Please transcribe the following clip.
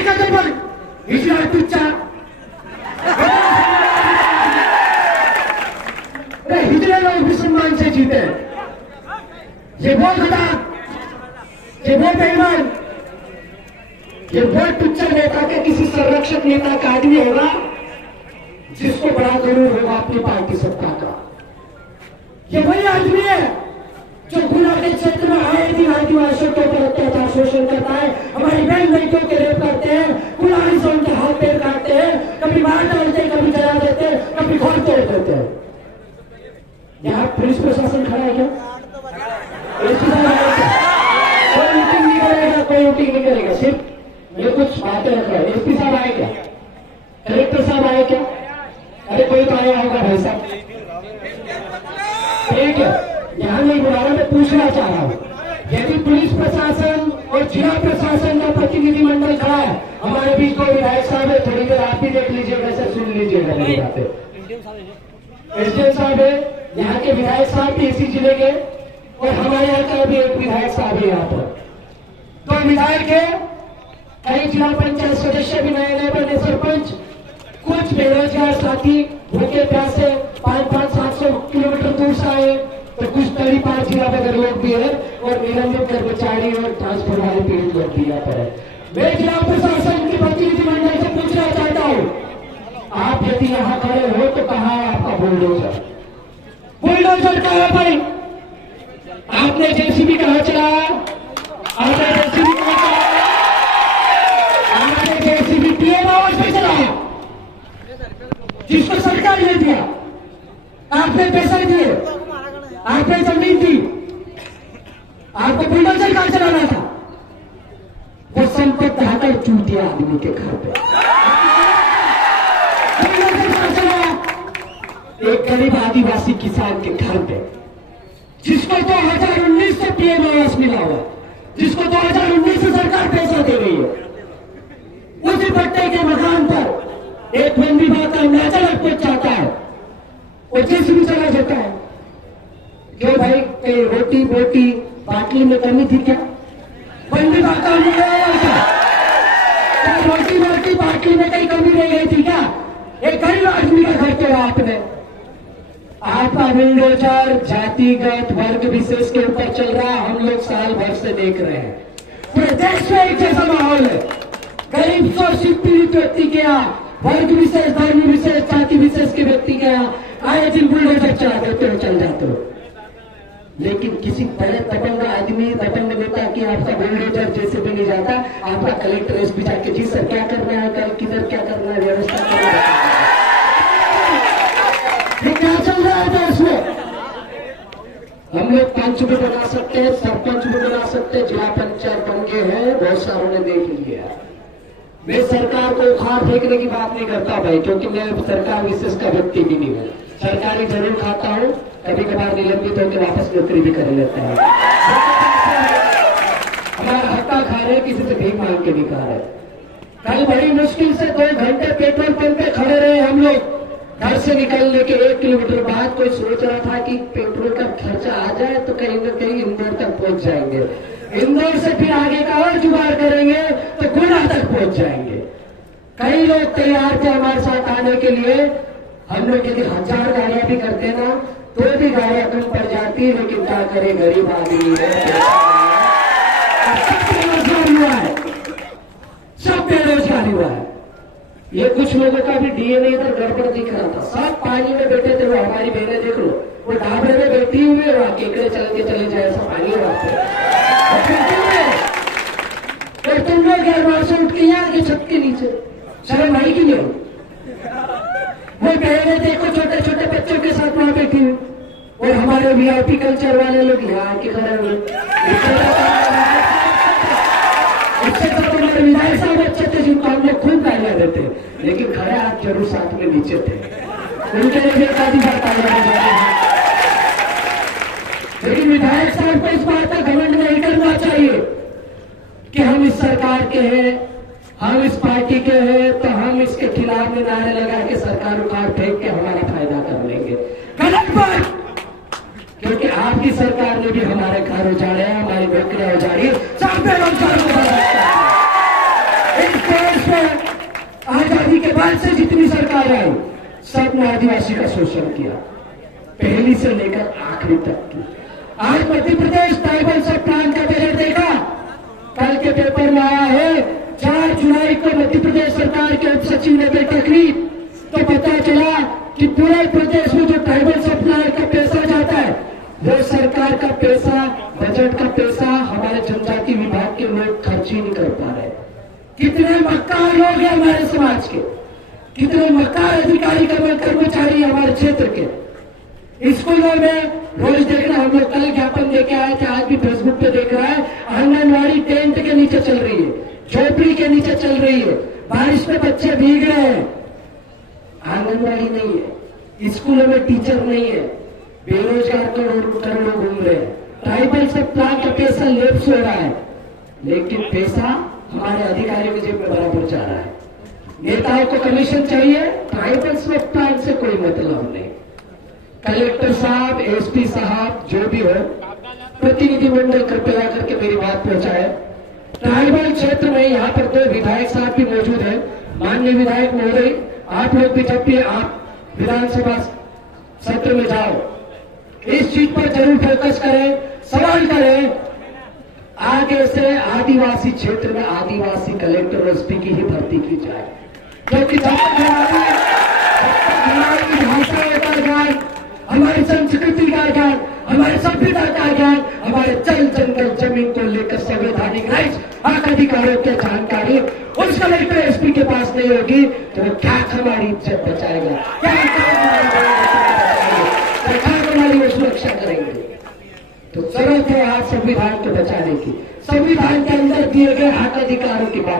ऐका तर पण हिजरा तुच्चा हिजरे लोग मुसलमान से जीते। ये बहुत गलत, ये बहुत बेईमान, ये बहुत तुच्छ नेता के किसी संरक्षक नेता का आदमी होगा जिसको बड़ा गरूर होगा अपनी पार्टी सत्ता का। ये वही आदमी है जो गुना के क्षेत्र में आदिवासियों के ऊपर अत्याचार शोषण करता है, हमारी बहन बेटियों के रेप करते हैं, कुल्हाड़ी से उनके हाथ पैर काटते हैं, कभी मार डालते हैं, कभी जला देते हैं, कभी घर तोड़ देते हैं। यहाँ पुलिस प्रशासन खड़ा है क्या? एसपी साहब आए क्या? कोई मीटिंग नहीं करेगा, कोई मीटिंग नहीं करेगा, सिर्फ ये कुछ बातें रख रहा है। एसपी साहब आए क्या? कलेक्टर साहब आए क्या? अरे कोई तो आया होगा भाई साहब। ठीक है, यहाँ नहीं बुला रहा, मैं पूछना चाह रहा हूँ, यदि पुलिस प्रशासन और जिला प्रशासन का प्रतिनिधि मंडल खड़ा है, हमारे बीच कोई विधायक साहब है, थोड़ी देर आप भी देख लीजिएगा, सर सुन लीजिएगा मेरी बातें। एसडीएम साहब है, यहाँ के विधायक साहब भी इसी जिले के, और हमारे यहाँ का भी एक विधायक साहब है यहाँ पर। तो विधायक है, कई जिला पंचायत सदस्य भी नए नए बने, सरपंच, कुछ बेरोजगार साथी भूखे प्यासे 500-700 किलोमीटर दूर से आए, तो कुछ तड़ी पार जिला के लोग भी है, और निलंबित कर्मचारी और ट्रांसपोर्ट वाले पीड़ित लोग भी यहाँ पर है। मैं जिला प्रशासन के प्रतिनिधि मंडल से पूछना चाहता हूँ, आप यदि यहाँ खड़े हो तो कहाँ है आपका बुलडोजर? बुलडोजर कहाँ है भाई? आपने जेसीबी कहाँ चलाया? आपने जेसीबी कहाँ चलाया? आपने जेसीबी पीएम आवास में चलाया, जिसको सरकार ने दिया, आपने पैसा दिए, आपने जमीन दी, आपको बुलडोजर कहाँ चलाना था? वो संपत्ति ढाकर चूट दिया आदमी के घर पे। बुलडोजर कहाँ चलाया? एक गरीब आदिवासी किसान के घर पे, जिसको 2019 से पीएम आवास मिला हुआ, जिसको 2019 से सरकार पैसा दे रही है, उसी पट्टे के मकान पर एक वन विभाग का नेचर पहुंच जाता है और जेसीबी चला जाता है। क्यों भाई, कहीं रोटी बोटी बाटली में कमी थी क्या? वन विभाग का मिला क्या? रोटी बोटी बाटली में कहीं कमी रह गई थी क्या? एक गरीब आदमी का घर तोड़ा आपने। आपका बुलडोजर जातिगत वर्ग विशेष के ऊपर चल रहा है, हम लोग साल भर से देख रहे हैं। पूरे देश में एक जैसा माहौल है, गरीब शोषित पीड़ित व्यक्ति के यहाँ, वर्ग विशेष, धर्म विशेष, जाति विशेष के व्यक्ति के यहाँ आए दिन बुलडोजर चला देते हो, चल जाते हो। लेकिन किसी बड़े दबंग आदमी, दबंग नेता की आपका बुलडोजर जैसे भी नहीं जाता, आपका कलेक्टर एसपी जाके जी सर क्या करना है, कल किधर क्या करना है, व्यवस्था करना है, क्या चल रहा है देश में? हम लोग पंच भी बना सकते हैं, सरपंच भी बना सकते हैं, जिला पंचायत बन गए हैं, बहुत सारों ने देख लिया। मैं सरकार को उखाड़ फेंकने की बात नहीं करता भाई, क्योंकि मैं सरकार विशेष का व्यक्ति भी नहीं हूँ। सरकारी जरूर खाता हूँ, कभी कभार निलंबित होकर वापस नौकरी भी कर लेता है। हमारा हक्का खा रहे, किसी से भीख मांग के नहीं खा रहे। कल बड़ी मुश्किल से 2 घंटे पेट्रोल पंप पे खड़े रहे हम लोग। घर से निकलने के 1 किलोमीटर बाद कोई सोच रहा था कि पेट्रोल का खर्चा आ जाए तो कहीं न कहीं इंदौर तक पहुंच जाएंगे, इंदौर से फिर आगे का और जुगाड़ करेंगे तो गुना तक पहुंच जाएंगे। कई लोग तैयार थे हमारे साथ आने के लिए। हम लोग यदि 1000 गाड़ियां भी करते ना तो भी गाड़ियां कम पड़ जाती, लेकिन क्या करें, गरीब आदमी है, सब बेरोजगार हुआ है, सब बेरोजगार हुआ है। ये कुछ लोगों का भी डीएनए इधर गड़बड़ दिख रहा था, सब पानी में बैठे थे। वो हमारी बहनें देख लो, वो ढाबे में बैठी हुई है, वहां केकड़े चल के चले जाए, ऐसा पानी है वहां पे। और तुम लोग गैर से उठ के यहाँ के छत के नीचे, शर्म आई कि नहीं? वो बहनें देखो छोटे छोटे बच्चों के साथ वहां बैठी हुई, और हमारे वीआईपी कल्चर वाले लोग यहाँ के खड़े हुए। अच्छे तो तुम्हारे विधायक साहब अच्छे थे, जिनको हम लोग खूब गालियां देते, लेकिन खड़े हाथ जरूर साथ में नीचे थे, उनके लिए एक आधी बात आ जाए। लेकिन विधायक साहब को इस बात का घमंड नहीं करना चाहिए कि हम इस सरकार के हैं, हम इस पार्टी के हैं, तो हम इसके खिलाफ में नारे लगा के सरकार उखाड़ फेंक के हमारा फायदा कर लेंगे। गलत बात, क्योंकि आपकी सरकार ने भी हमारे घर उजाड़े, हमारी नौकरियां उजाड़ी, सब बेरोजगार इस देश में आजादी के बाद से जितनी सरकार आई सबने आदिवासी का शोषण किया, पहली से लेकर आखिरी तक की। आज मध्य प्रदेश ट्राइबल सब प्लान का बजट देखा, कल के पेपर में आया है 4 जुलाई को मध्य प्रदेश सरकार के उप सचिव ने बैठक ली तो पता चला कि पूरे प्रदेश में जो ट्राइबल सब प्लान का पैसा जाता है वो सरकार का पैसा, बजट का पैसा हमारे जनजाति विभाग के लोग खर्च ही नहीं कर पा रहे। कितने मक्कार लोग हैं हमारे समाज के, कितने मक्कार अधिकारी कर्मचारी हमारे क्षेत्र के। स्कूलों में रोज देखना, हम लोग कल ज्ञापन देके आए थे, आज भी फेसबुक पे देख रहा है, आंगनवाड़ी टेंट के नीचे चल रही है, झोपड़ी के नीचे चल रही है, बारिश में बच्चे भीग रहे हैं। आंगनवाड़ी नहीं है, स्कूलों में टीचर नहीं है, बेरोजगार करोड़ों घूम रहे हैं। ट्राइबल सब प्लान का पैसा लेप्स हो रहा है, लेकिन पैसा हमारे अधिकारियों की जेब में बराबर जा रहा है। नेताओं को कमीशन चाहिए, ट्राइबल सब प्लान से कोई मतलब नहीं। कलेक्टर साहब, एसपी साहब, जो भी हो, प्रतिनिधिमंडल कृपया करके मेरी बात पहुंचाए। ट्राइबल क्षेत्र में यहाँ पर 2 विधायक साहब भी मौजूद हैं। माननीय विधायक महोदय, आप लोग भी जब भी आप विधानसभा सत्र में जाओ इस चीज पर जरूर फोकस करें, सवाल करें। आगे से आदिवासी क्षेत्र में आदिवासी कलेक्टर एसपी की ही भर्ती की जाए, क्योंकि जब तक हमारी भाषा का ज्ञान, हमारी संस्कृति का ज्ञान, हमारे सभ्यता का ज्ञान, हमारे जल जंगल जमीन को लेकर संवैधानिक राइट्स, हक अधिकारों की जानकारी उस कलेक्टर एसपी के पास नहीं होगी तो वो क्या हमारी इज्जत बचाएगा, क्या हमारी सुरक्षा करेंगे। तो जरूरत है आज संविधान को बचाने की, संविधान के अंदर दिए गए हक अधिकारों की बात